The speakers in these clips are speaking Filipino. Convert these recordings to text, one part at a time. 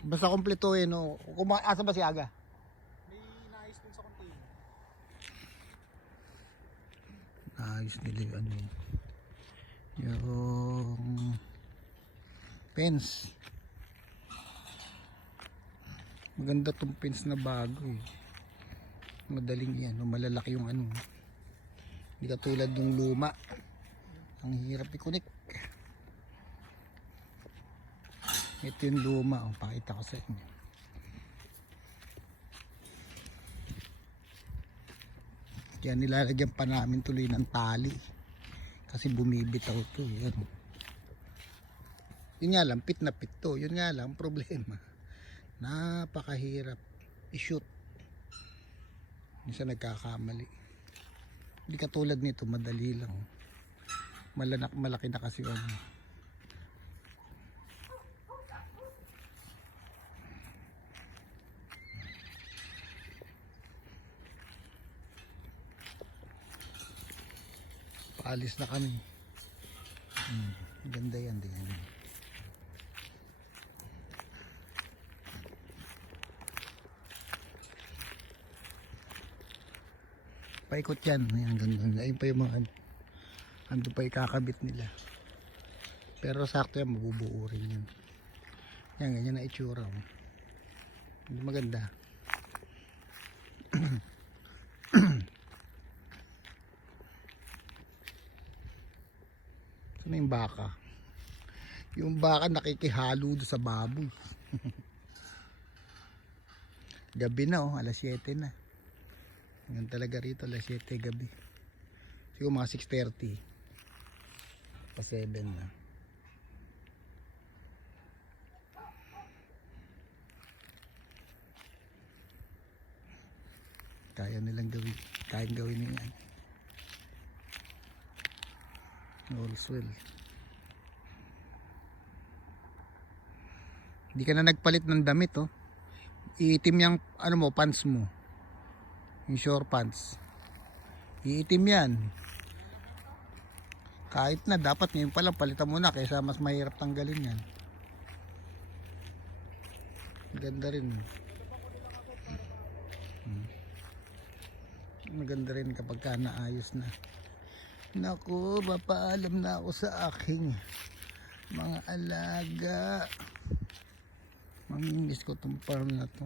Basta kompletuhin, no. Asa ba si Aga? May nais dun sa container. Ayos nila yung ano yun. Yung fence. Maganda tong fence na bago eh. Madaling yan, no? Malalaki yung ano. Hindi katulad ng luma. Ang hirap i-connect. Ito yung luma, oh, pakita ko sa inyo. Kaya nilalagyan pa namin tuloy ng tali. Kasi bumibitaw to. Yan. Yun nga lang, pit na pit to. Yun nga lang, problema. Napakahirap i-shoot. Minsan nagkakamali. Hindi katulad nito, madali lang. Malaki na kasi ano. Paalis na kami. Ganda yan din. Paikot yan. Ayan, ganda. Ayun pa yung mga ando pa ikakabit nila. Pero sakto yan, mabubuo rin yun. Yan, ganyan na itsura. Maganda. Saan yung baka? Yung baka nakikihalo doon sa baboy. Gabi na oh, alas 7 na. Ngayon talaga rito, alas 7 gabi. Siguro mga 6:30. Pa 7 na. Kaya nilang gawin. Kayang gawin nila. All's well. Hindi ka na nagpalit ng damit oh. Iitim yung ano mo, pants mo. Yung short pants. Iitim yan. Kahit na dapat ngayon pa lang palitan mo na kaysa mas mahirap tanggalin yan. Ganda rin. Maganda rin kapag ka naayos na. Naku, papaalam na ako sa aking mga alaga. Mamimiss ko itong farm na to.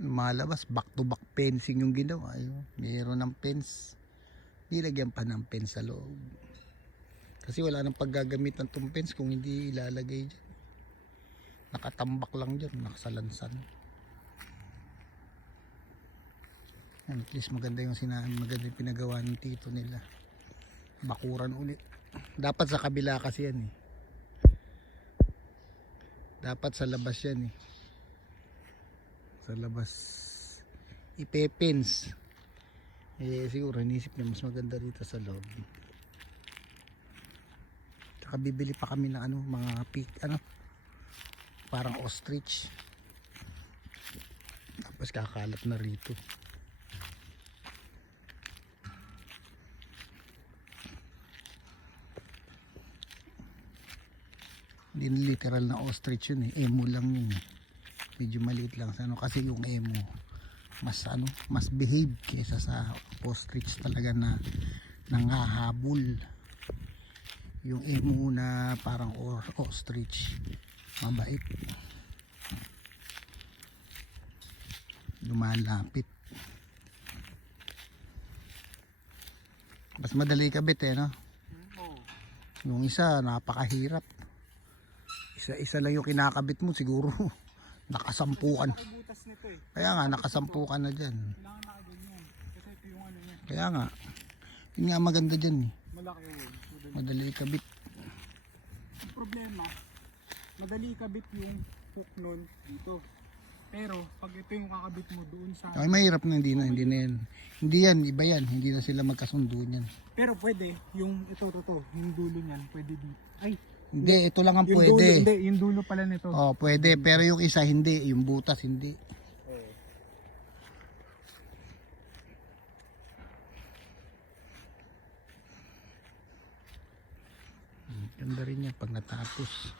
Malabas, back to back fencing yung ginawa. Ayun, mayroon ng fence. Nilagyan pa ng fence sa loob. Kasi wala nang paggagamit ng tong fence kung hindi ilalagay dyan. Nakatambak lang dyan, nakasalansan. At least maganda yung maganda yung pinagawa ng tito nila. Bakuran ulit. Dapat sa kabila kasi yan eh. Dapat sa labas yan eh. Sa labas ipepins siguro inisip niya mas maganda dito sa loob. Tsaka bibili pa kami ng ano, mga parang ostrich, tapos kakalat na rito. Hindi literal na ostrich yun eh, emu lang yun eh. Medyo maliit lang sa ano kasi yung emu mas behave kaysa sa ostrich talaga na nangahabol. Yung emu na parang ostrich mabait, lumalapit, mas madali kabit eh no. Yung isa napakahirap, isa lang yung kinakabit mo siguro nakasampukan. Kaya nga nakasampukan na dyan. Kasi ito yung ano niya. Kaya nga yun nga maganda dyan eh. Malaki yun. Madali kabit. Ang problema, madali kabit yung hook nun dito. Pero pag ito yung kakabit mo doon sa... Ay, mahirap na, hindi na yan. Hindi yan, iba yan. Hindi na sila magkasundo niyan. Pero pwede, yung ito, yung dulo niyan, pwede dito. Ay, Hindi, ito lang ang yung pwede. dulo, hindi, yung dulo pala nito. Oh, pwede, pero yung isa hindi, yung butas hindi. Ganda rin yan pag natapos.